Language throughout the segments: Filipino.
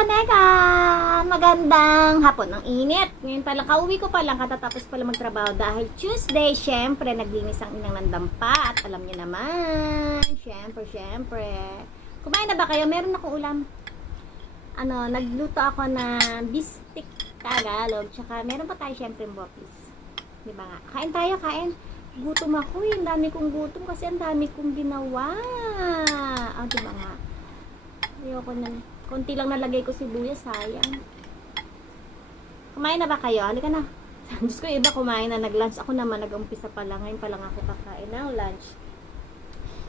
kaneka! Magandang hapon. Ang init. Ngayon palang, kauwi ko pa lang, katatapos pala magtrabaho dahil Tuesday, syempre, naglinis ang inang ng dampa. At alam niyo naman, syempre. Kumain na ba kayo? Meron akong ulam. Nagluto ako ng bistik Tagalog. Tsaka meron pa tayo syempre bopis. Diba nga? Kain tayo, kain. Gutom ako eh. Ang dami kong gutom kasi ang dami kong ginawa. Diba nga? Ayoko na. Konti lang nalagay ko sibuyas, sayang. Kumain na ba kayo? Halika na. Diyos ko, iba kumain na, nag-lunch. Ako naman, nag-umpisa pa lang. Ngayon pa lang ako kakain ng lunch.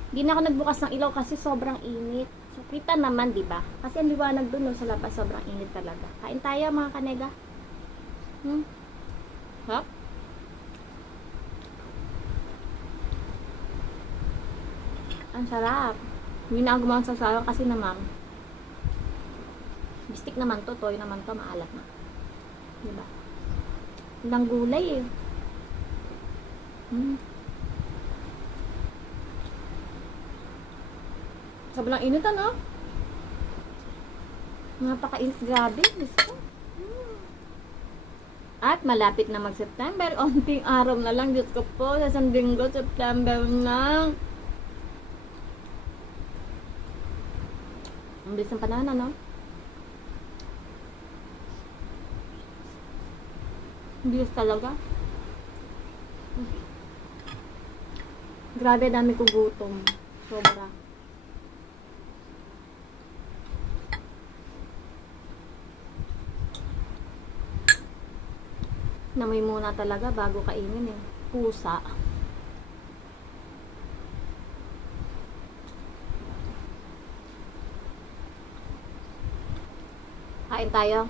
Hindi na ako nagbukas ng ilaw kasi sobrang init. So, kita naman, di ba? Kasi ang liwanag dun, no, sa labas, sobrang init talaga. Kain tayo, mga kanega. Hop. Ang sarap. Hindi na ako gumawa sa sarap kasi naman bistik naman to, toy naman to, maalat na. Diba? Ilang gulay eh. Sobrang init ano? Napaka-init, grabe. At malapit na mag-September. Onting araw na lang. Diyos ko po, sa isang linggo, September na. Ang bilis ng panahon, ano? Bilis talaga. Grabe, dami ko gutom. Sobra. Namoy muna talaga bago kainin eh. Pusa. Kain tayo.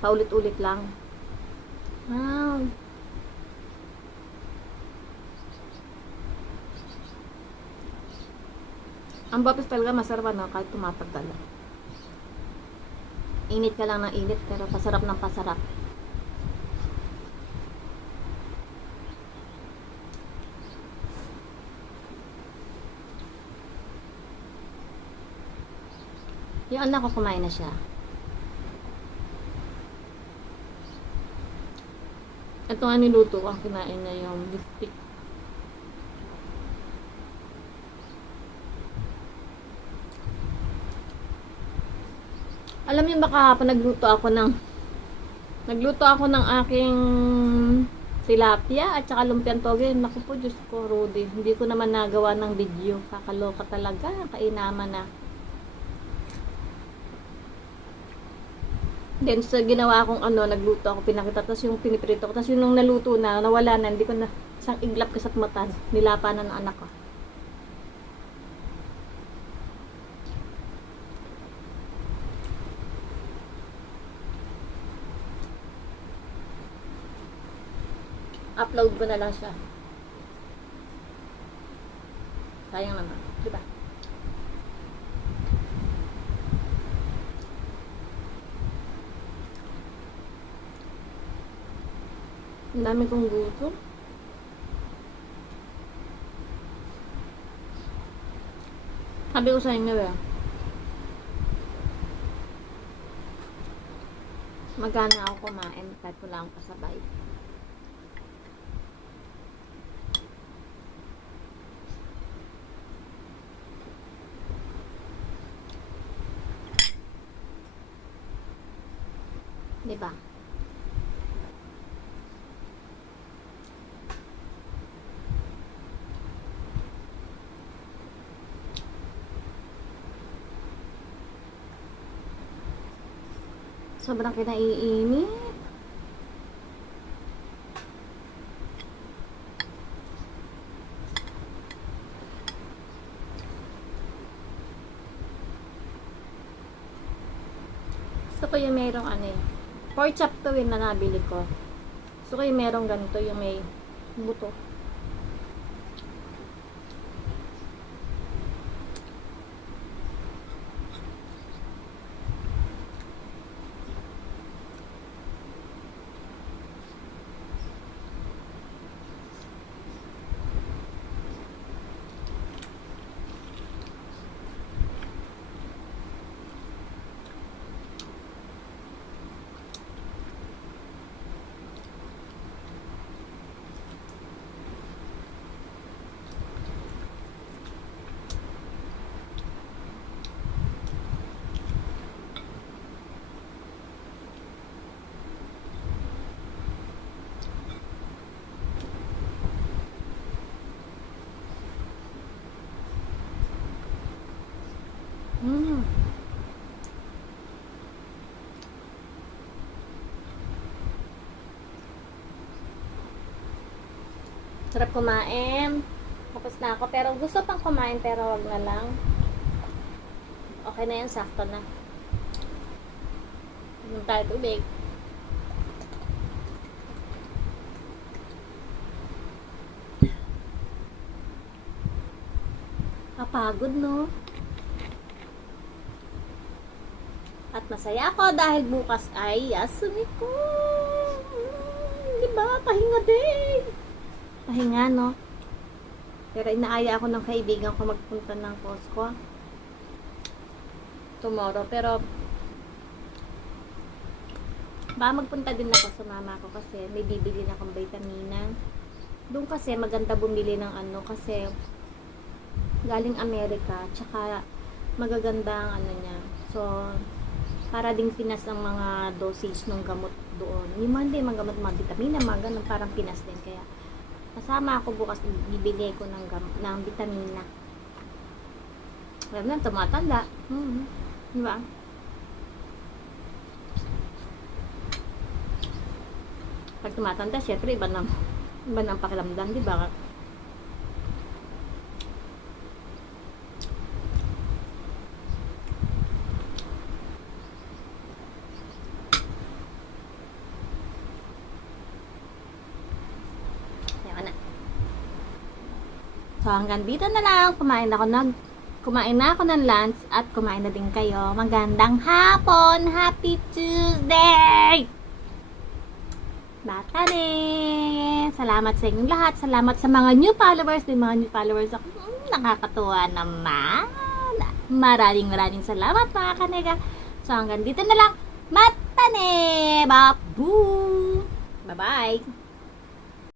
Paulit-ulit lang. Wow. Ang bapis talaga masarap ano, kahit tumatagal. Init ka lang ng init, pero pasarap ng pasarap. Yung anak ko kumain na siya. Ito nga niluto ko, kinain na yung bistik. Alam niyo ba kahapon nagluto ako ng aking tilapia at saka lumpiang toge. Naku po, Diyos ko, Rudy. Hindi ko naman nagawa ng video. Kakaloka talaga, kainaman na. Then, sa ginawa akong nagluto ako, pinakita, tapos yung piniprito ko, tapos yung nung naluto na, nawala na, hindi ko na, isang iglap kasat mata, nilapa na ng anak ko. Upload ko na lang siya. Sayang naman, di ba? Ang dami kong gusto. Sabi ko sa inyo magana ako kumain kahit wala akong kasabay. Diba? Sobrang kinaiinit. Gusto ko yung merong pork chop to na nabili ko. Gusto ko yung merong ganito, yung may buto. Mm. Sarap kumain. Tapos na ako. Pero gusto pang kumain pero wag na lang. Okay na yan. Sakto na. Inom tayo tubig. Kapagod, no? At masaya ako dahil bukas ay Yasumi ko. Diba? Pahinga din. Pahinga, no? Pero inaaya ako ng kaibigan ko magpunta ng Costco tomorrow. Pero baka magpunta din ako sa mama ko kasi may bibili na akong vitamina. Doon kasi maganda bumili ng ano kasi galing Amerika, tsaka magaganda ang ano niya. So, para ding Pinas ang mga dosage ng gamot doon. Yung mga hindi, mga gamot, mga vitamina, mga ganun, parang Pinas din. Kaya, kasama ako bukas, bibili ko ng vitamina. Alam na, tumatanda. Diba? Pag tumatanda, syempre, iba ng pakiramdam, diba? So, hanggang dito na lang. Kumain na ako ng lunch at kumain na din kayo. Magandang hapon! Happy Tuesday! Bata rin! Salamat sa inyong lahat. Salamat sa mga new followers. May mga new followers ako. Nakakatuwa naman. Maraming salamat mga kanega. So, hanggang dito na lang. Matane! Babu! Bye-bye!